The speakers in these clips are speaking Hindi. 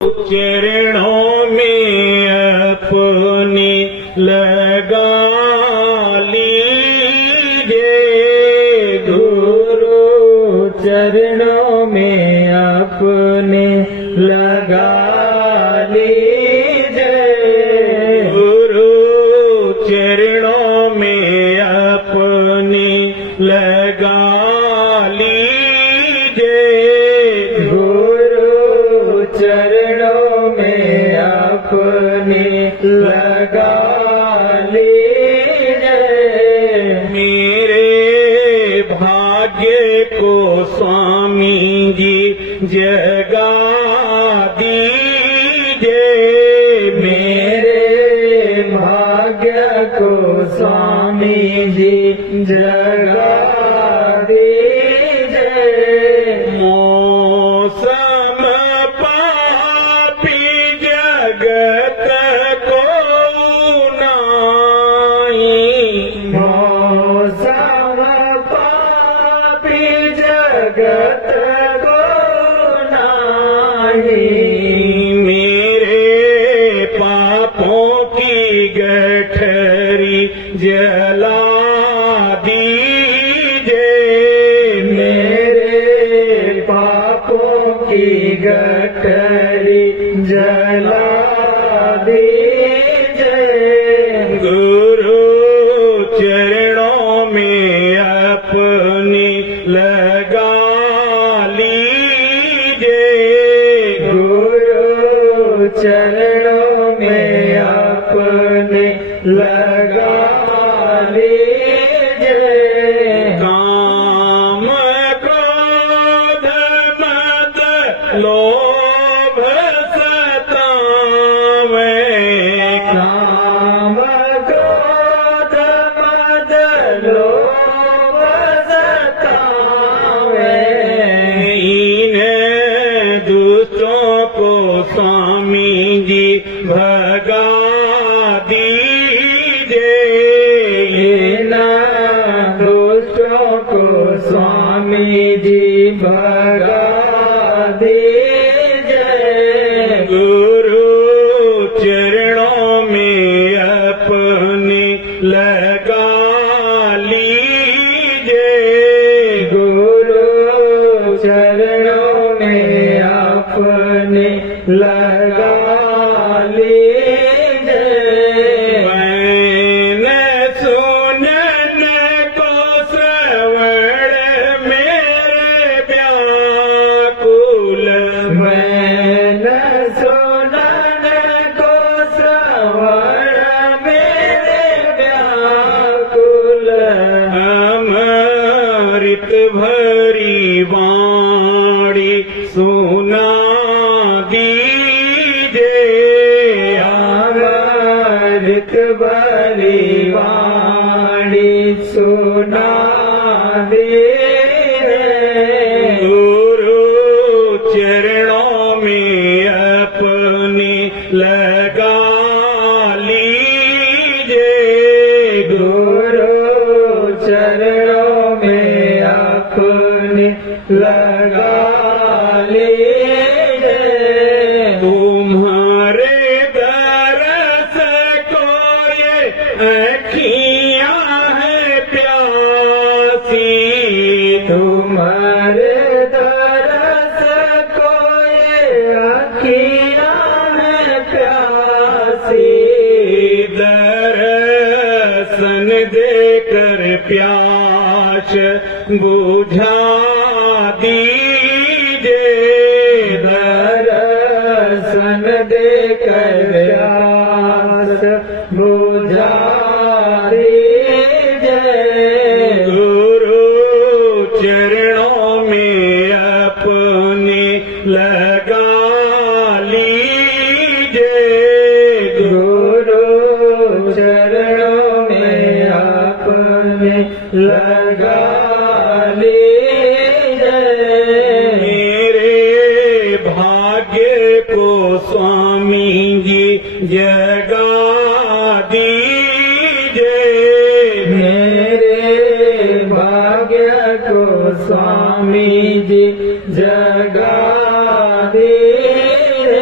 चरणों में अपने लगा लीजिए, गुरु चरणों में अपने लगा लीजिए, गुरु चरणों में अपने लगा लीजिए, गुरु चरणों में अपने लगा लीजिए। मेरे भाग्य को स्वामी जी जगा दीजिए, मेरे भाग्य को स्वामी जी जगा दीजिए। मौसम पापी जगत को नाई, मौसम पापी जगत को नाई, मेरे पापों की गठरी जला दीजिए, मेरे पापों की गठरी जला दीजिए, गुरु चरणों में अपने लगा लीजिए, गुरु चरणों में अपने लगा लीजिए। काम क्रोध मद लोभ सतावे, काम क्रोध मद लोभ सतावे, इन दुष्टों को स्वामी जी भगा दीजिए, इन दुष्टों को स्वामी जी भगा दीजिए, गुरु चरणों में अपने लगा लीजिए, गुरु चरणों में अपने लगा लीजिए। मैंने सुनन को श्रवण मेरे व्याकुल, मैंने सुनन को श्रवण मेरे व्याकुल, अमृत भरी वाणी सुना दीजिए, अमृत भरी वाणी सुना दीजिए, गुरु चरणों में अपने लगा लीजिए, गुरु चरणों में अपने लगा लीजिए। तुम्हारे दरस को ये अखियाँ है प्यासी, तुम्हारे दरस को ये अखियाँ है प्यासी, दर्शन देकर प्यास बुझा दीजिए, दर्शन देकर प्यास बुझा दीजिए, गुरु चरणों में अपने लगा लीजिए, गुरु चरणों में अपने लगा लीजिए। मेरे भाग्य को स्वामी जी जगा दीजिए, मेरे भाग्य को स्वामी जी जगा दीजिए।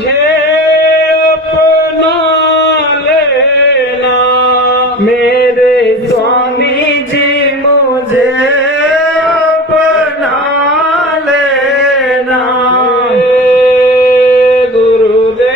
मुझे अपना लेना मेरे स्वामी जी मुझे अपना लेना। गुरुदेव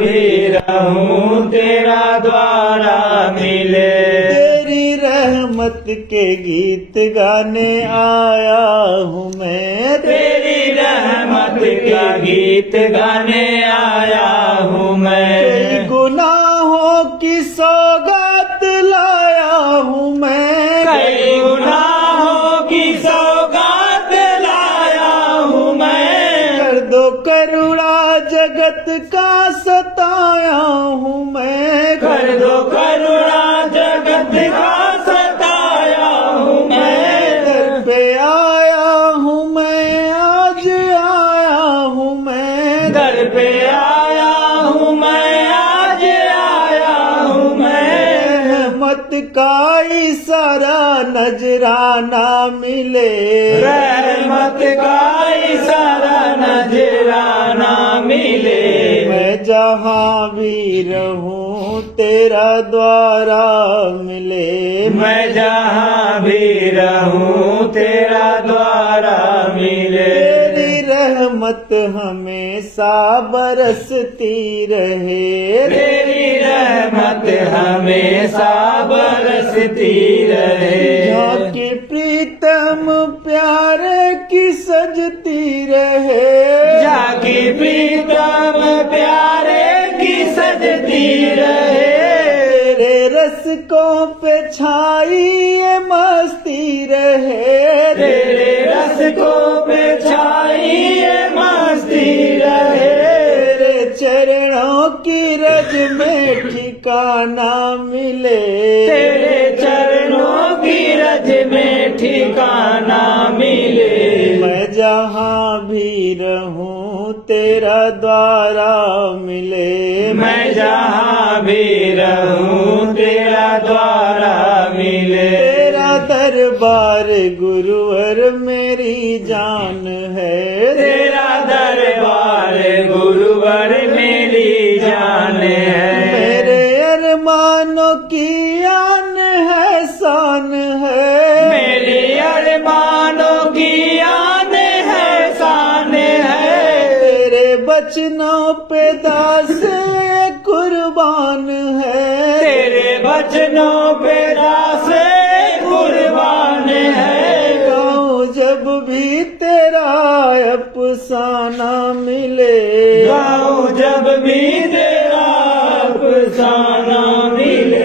भी रहूं तेरा द्वारा मिले। तेरी रहमत के गीत गाने आया हूँ मैं, तेरी रहमत का गीत गाने आया हूँ मैं। कई गुनाहों की सौगात लाया हूँ मैं, कई गुनाहों की सौगात लाया हूँ मैं। कर दो करुणा जगत का सताया हूँ मैं, कर दो करुणा जगत का सताया हूँ मैं। दर पे आया हूँ मैं, आज आया हूँ मैं, दर पे आया हूँ मैं, आज आया हूँ मैं। रहमत का इशारा नजराना मिले, रहमत का इशारा नजराना मिले। मैं जहाँ भी रहूं तेरा द्वारा मिले। मैं जहाँ भी रहूं तेरा द्वारा मिले। तेरी रहमत हमेशा बरसती रहे, तेरी रहमत हमेशा बरसती रहे। झांकी प्रीतम प्यारे की सजती रहे, जाकी प्रीतम प्यारे की सजती रहे। तेरे रसकों पे छाई ये मस्ती रहे, तेरे रसकों पे छाई ये मस्ती रहे। तेरे चरणों की रज में ठिकाना मिले, तेरे चरणों की रज में ठिकाना मिले। मैं जहाँ भी रहूं तेरा द्वारा मिले। मैं जहाँ भी रहूं तेरा द्वारा मिले। तेरा दरबार गुरुवर मेरी जान है, तेरा दरबार गुरुवर मेरी जान है। मेरे अरमानों की आन है, शान है, मेरे अरमानों की आन है, शान है। तेरे बचनों पे दास कुर्बान है, तेरे बचनों पे दास कुर्बान है। गाऊं जब भी तेरा अफसाना मिले, गाऊं जब भी तेरा अफसाना मिले।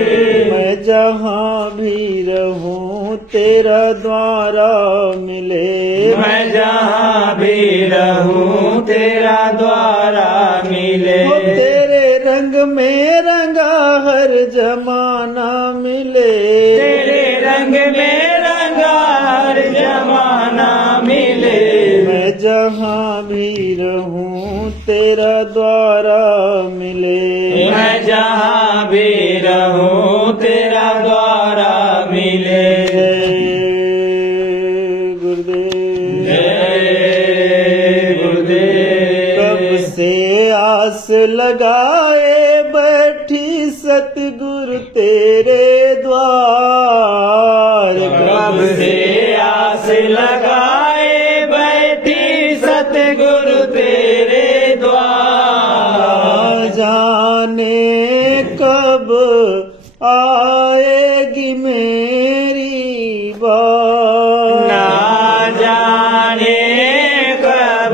मैं जहाँ भी रहूं तेरा द्वारा मिले। मैं जहाँ भी रहूं तेरा द्वारा मिले। वो तेरे रंग में रंगा हर जमाना मिले, तेरे रंग में रंगा हर जमाना मिले। मैं जहाँ भी रहूं तेरा द्वारा मिले। मैं जहाँ भी रहूं तेरा द्वारा मिले। जय गुरुदेव। जय गुरुदेव। कब से आस लगाए बैठी सतगुरु तेरे द्वार, कब से आस लगाए बैठी सतगुरु तेरे द्वार। जाने कब आएगी मेरी बात, ना जाने कब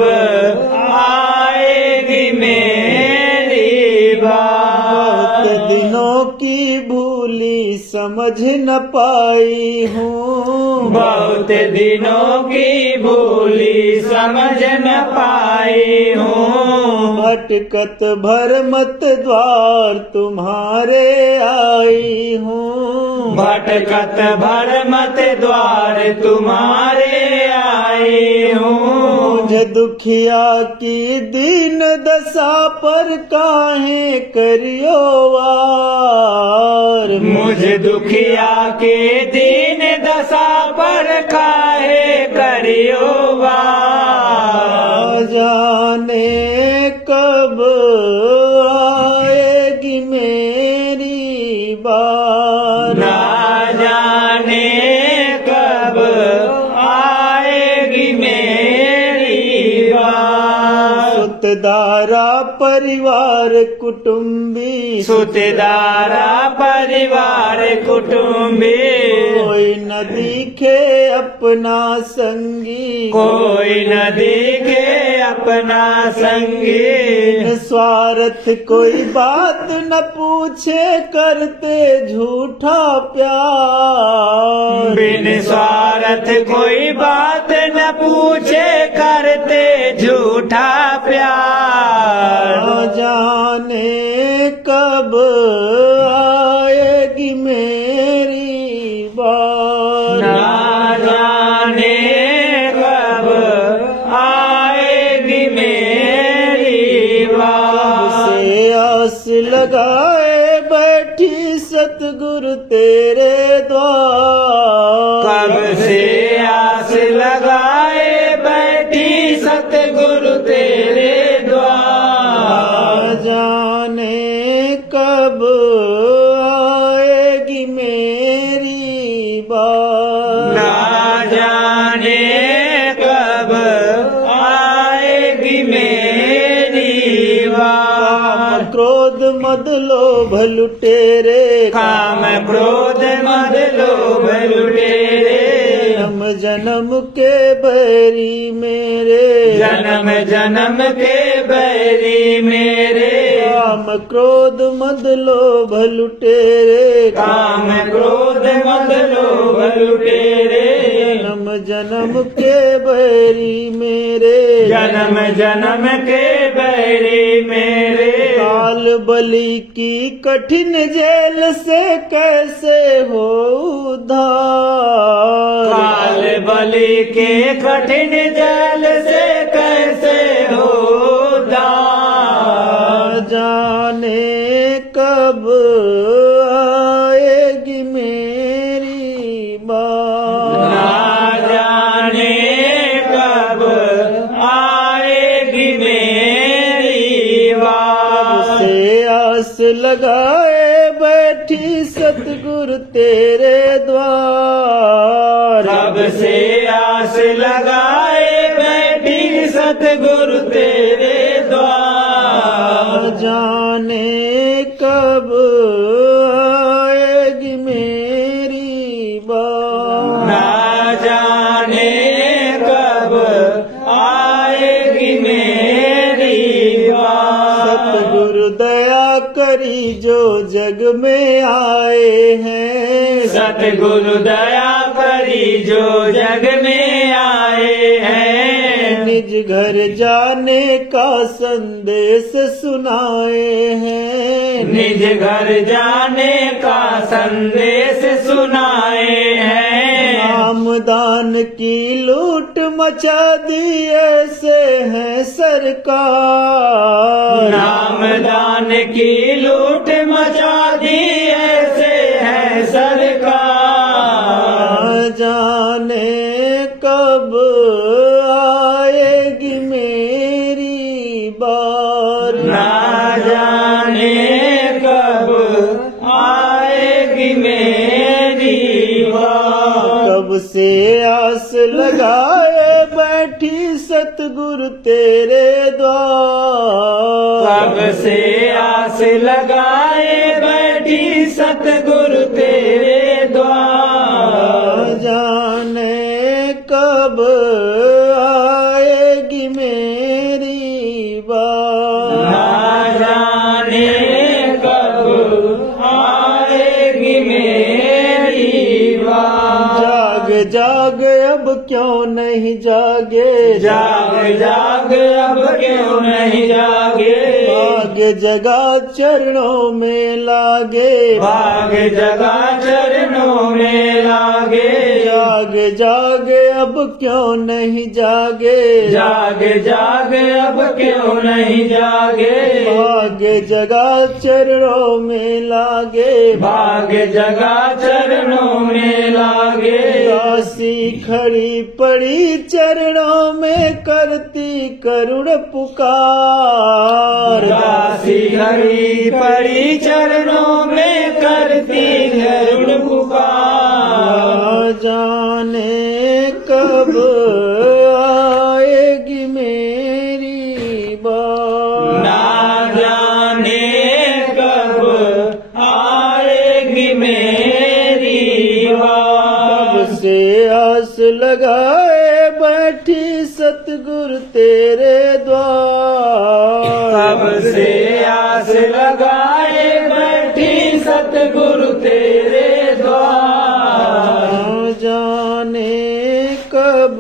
आएगी मेरी बात। बहुत दिनों की भूली समझ न पाई हूँ, बहुत दिनों की भूली समझ न पाई हूँ। भटकत भरमत द्वार तुम्हारे आई हूँ, भटकत भरमत द्वार तुम्हारे आई हूँ। मुझे दुखिया की दीन दशा पर काहे करियो वार, मुझे दुखिया के दीन दशा पर काहे करियो सुतदारा परिवार कुटुंबी सुतदारा परिवार कुटुंबी कोई न दिखे अपना संगी कोई न दिखे अपना संगी स्वार्थ कोई बात न पूछे करते झूठा प्यार बिन स्वार्थ कोई बात न पूछे करते झूठा प्यार न जाने कब आएगी मेरी बात ना जाने कब आएगी मेरी बात से आस लगाए बैठी सतगुरु तेरे द्वार कब से आस लगाए बैठी सतगुरु तेरे द्वार न जाने कब आएगी मेरी बात ना जाने कब आएगी मेरी बात क्रोध मद लोभ लुटेरे काम क्रोध मद लोभ लुटेरे जन्म जन्म के बैरी मेरे जन्म जन्म के बैरी मेरे काम क्रोध मद लोभ लुटेरे काम क्रोध मद लोभ लुटेरे जन्म जन्म के बैरी मेरे जन्म जन्म के बैरी मेरे काल बलि की कठिन जेल से कैसे हो उद्धार काल बलि के कठिन जल से कैसे हो दार जाने कब आएगी मेरी बात ना जाने कब आएगी मेरी बात से आस लगाए बैठी सतगुरु तेरे द्वार कब से आस लगाए बैठी सतगुरु तेरे द्वार जाने कब आएगी मेरी बात ना जाने कब आएगी मेरी बात सतगुरु दया करी जो जग में आए हैं सतगुरु दया करी जो जग में आए हैं निज घर जाने का संदेश सुनाए हैं निज घर जाने का संदेश सुनाए हैं नामदान की लूट मचा दी ऐसे हैं सरकार नामदान की लूट मचा दी ऐसे है सरकार जाने कब आएगी मेरी बार ना जाने कब आएगी मेरी बात कब से आस लगाए बैठी सतगुरु तेरे द्वार कब से आस लगाए बैठी सतगुरु तेरे द्वार जाने कब आएगी मेरी बात ना जाने कब आएगी मेरी बात जाग जाग अब क्यों नहीं जागे जाग जाग अब क्यों नहीं जागे भाग जगा चरणों में लागे भाग जगा चरणों में लागे जाग जाग अब क्यों नहीं जागे जाग जाग अब क्यों नहीं जागे भाग जगा चरणों में लागे भाग जगा चरणों में लागे दासी खड़ी पड़ी चरणों में करती करुण पुकार दासी खड़ी पड़ी चरणों में करती करुण पुकार जाने कब आएगी मेरी बात लगाए बैठी सतगुरु तेरे द्वार। कब से आस लगाए बैठी सतगुरु तेरे द्वार। न जाने कब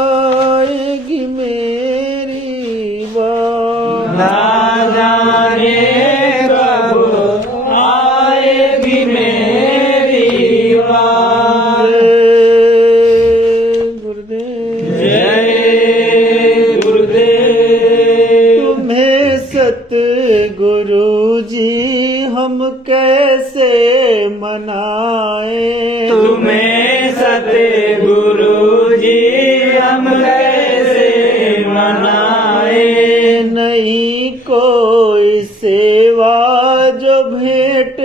आएगी मेरी बात। ना जाने कब आएगी मेरी बात। गुरुदेव जय गुरुदेव। तुम्हें सतगुरु जी हम कैसे मनाए। तुम्हें सतगुरु जी हम कैसे मनाए। नहीं कोई सेवा जो भेंट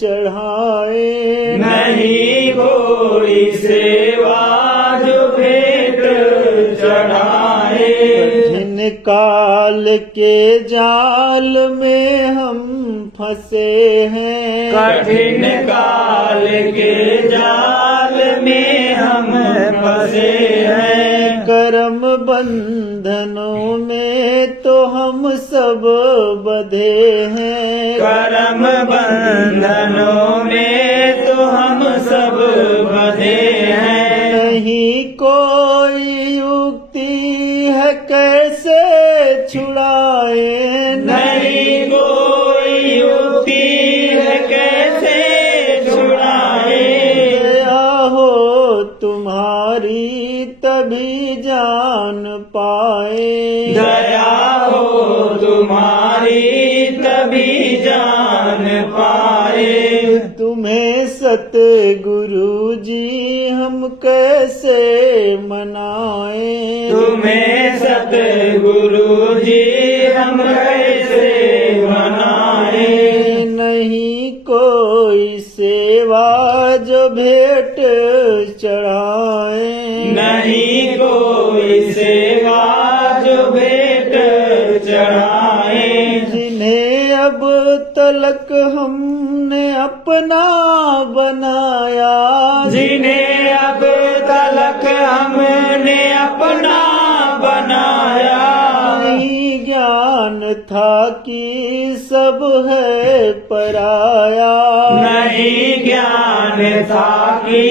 चढ़ाए। नहीं कोई सेवा जो भेंट चढ़ाए। कठिन काल के जाल में हम फंसे हैं। कठिन काल के जाल में हम फंसे हैं। कर्म बंधनों में तो हम सब बंधे हैं। कर्म बंधनों में तो हम सब बंधे हैं। नहीं कोई युक्ति है कैसे छुड़ाए। नहीं कोई युक्ति है कैसे छुड़ाए। दया हो तुम्हारी तभी जान पाए। दया हो तुम्हारी तभी जान पाए। तुम्हें सतगुरु जी हम कैसे मनाए। तुम्हें सतगुरु जी हम कैसे मनाए। नहीं कोई सेवा जो भेंट चढ़ाए। नहीं कोई सेवा जो भेंट चढ़ाए। जिन्हें अब तलक हमने अपना बनाया। जिन्हें अब तलक हमने अपना बनाया। नहीं ज्ञान था कि सब है पराया। नहीं ज्ञान था कि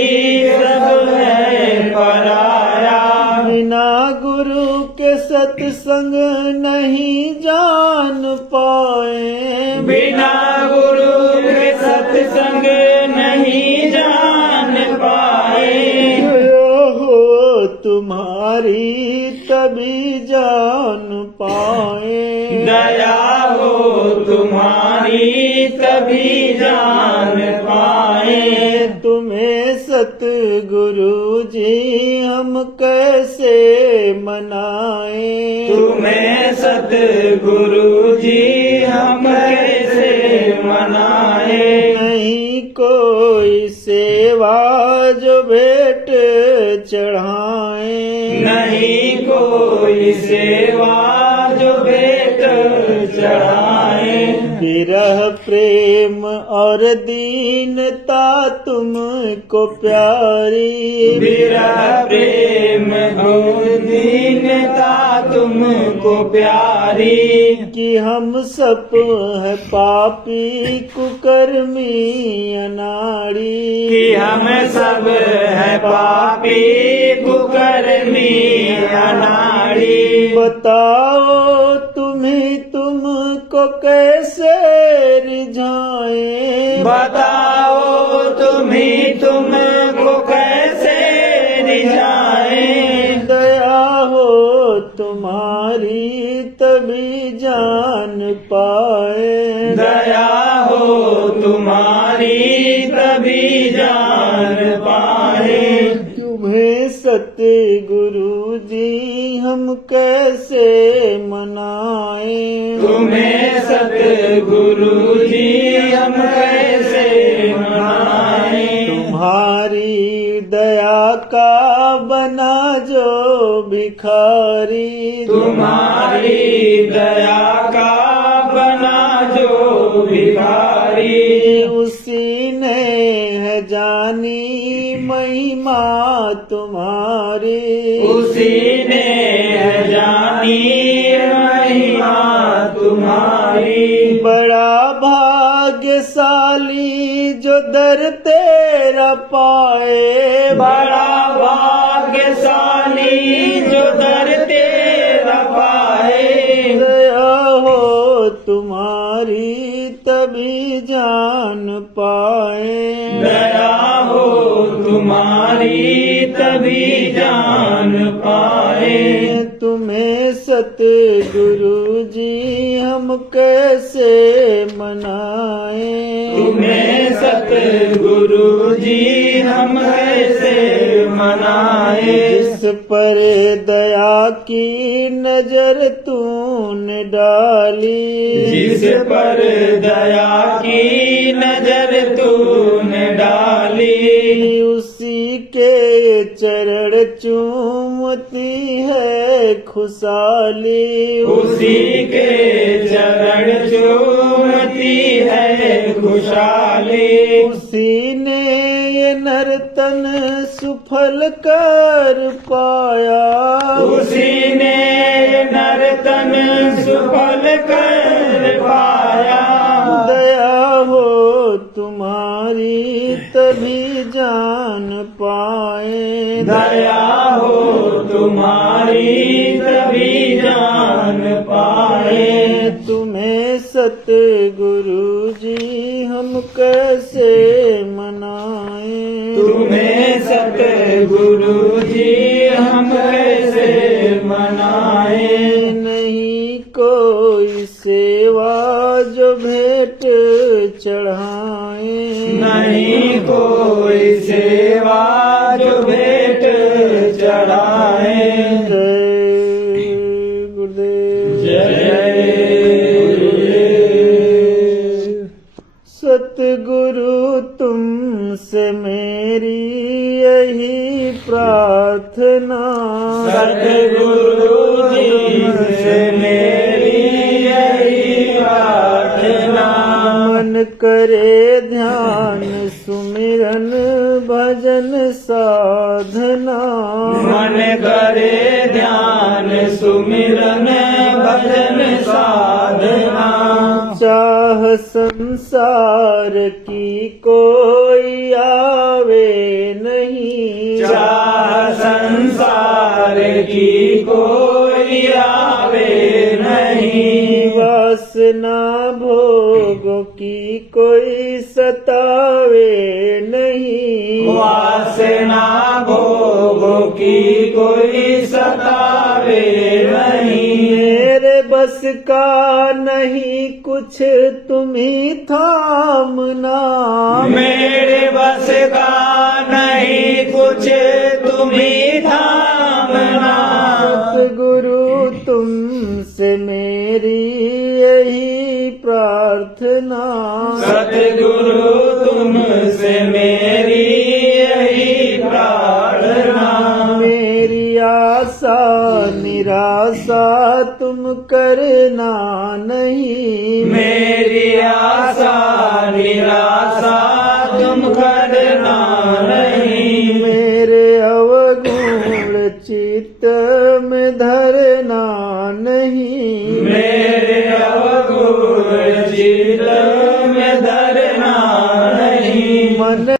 सब है पराया। बिना गुरु के सत्संग नहीं जान पाए। बिना गुरु के सत्संग नहीं जान पाए। दया हो तुम्हारी तभी जान पाए। दया हो तुम्हारी तभी जान पाए। तुम्हें सतगुरु जी हम कैसे मनाए। तुम्हें सतगुरु जी हम कैसे मनाए। नहीं कोई सेवा जो भेंट चढ़ाए। नहीं कोई सेवा जो भेंट चढ़ाए। विरह प्रेम और दीनता तुमको प्यारी। विरह प्रेम और दीनता तुमको प्यारी। कि हम सब है पापी कुकर्मी अनाड़ी। कि हम सब है पापी कुकर्मी अनाड़ी। बताओ तुम्ही तुमको कैसे रिझाए। बताओ तुम्ही तुमको कैसे रिझाए। दया हो तुम्हारी तभी जान पाए। दया हो तुम्हारी तभी जान पाए। तुम्हें सतगुरु जी हम कैसे मनाए। तुम्हें सतगुरु जी हम कैसे मनाए। तुम्हारी दया का बना जो भिखारी। तुम्हारी दया का बना जो भिखारी। उसी ने है जानी महिमा तुम्हारी। तुम्हारी उसी ने है जानी महिमा तुम्हारी। बड़ा भाग्यशाली जो दर तेरा पाए, बड़ा भाग्यशाली जो दर तेरा पाए। दया हो तुम्हारी तभी जान पाए, दया हो तुम्हारी तभी जान पाए। तुम्हें सतगुरु जी हम कैसे मनाए, तुम्हें सतगुरु जी हम कैसे मनाए। जिस पर दया की नजर तूने डाली, जिस पर दया की नजर तूने डाली। उसी के चरण चूमती है खुशहाली, उसी के चरण चूमती है खुशहाली। उसी ने ये नर्तन सुफल कर पाया, उसी ने नर्तन सुफल कर पाया। दया हो तुम्हारी तभी जान पाए, दया हो तुम्हारी तभी जान पाए। तुम्हें सतगुरु जी हम कैसे मनाए, तुम्हें सतगुरु जी हम कैसे मनाए। नहीं कोई सेवा जो भेंट चढ़ाए, नहीं कोई सेवा जो भेंट चढ़ाए। जय गुरुदेव, जय गुरुदेव। सतगुरु तुमसे मेरी यही प्रार्थना, सतगुरु जी से मेरी यही प्रार्थना। मन करे ध्यान सुमिरन भजन साधना, मन करे ध्यान सुमिरन भजन साधना। चाह संसार की कोई आवे नहीं, चाह संसार की कोई आवे नहीं। वासना भोगों की कोई सतावे नहीं, वासना भोगों की कोई सतावे नहीं। मेरे बस का नहीं कुछ तुम्ही थामना, मेरे बस का नहीं कुछ तुम्ही थामना। सतगुरु तुमसे मेरी यही प्रार्थना, सतगुरु तुमसे मेरी यही प्रार्थना। मेरी आशा निराशा तुम करना नहीं, मेरी आशा निराशा तुम करना नहीं। मेरे अवगुण चित्त में धरना नहीं, मेरे अवगुण चित्त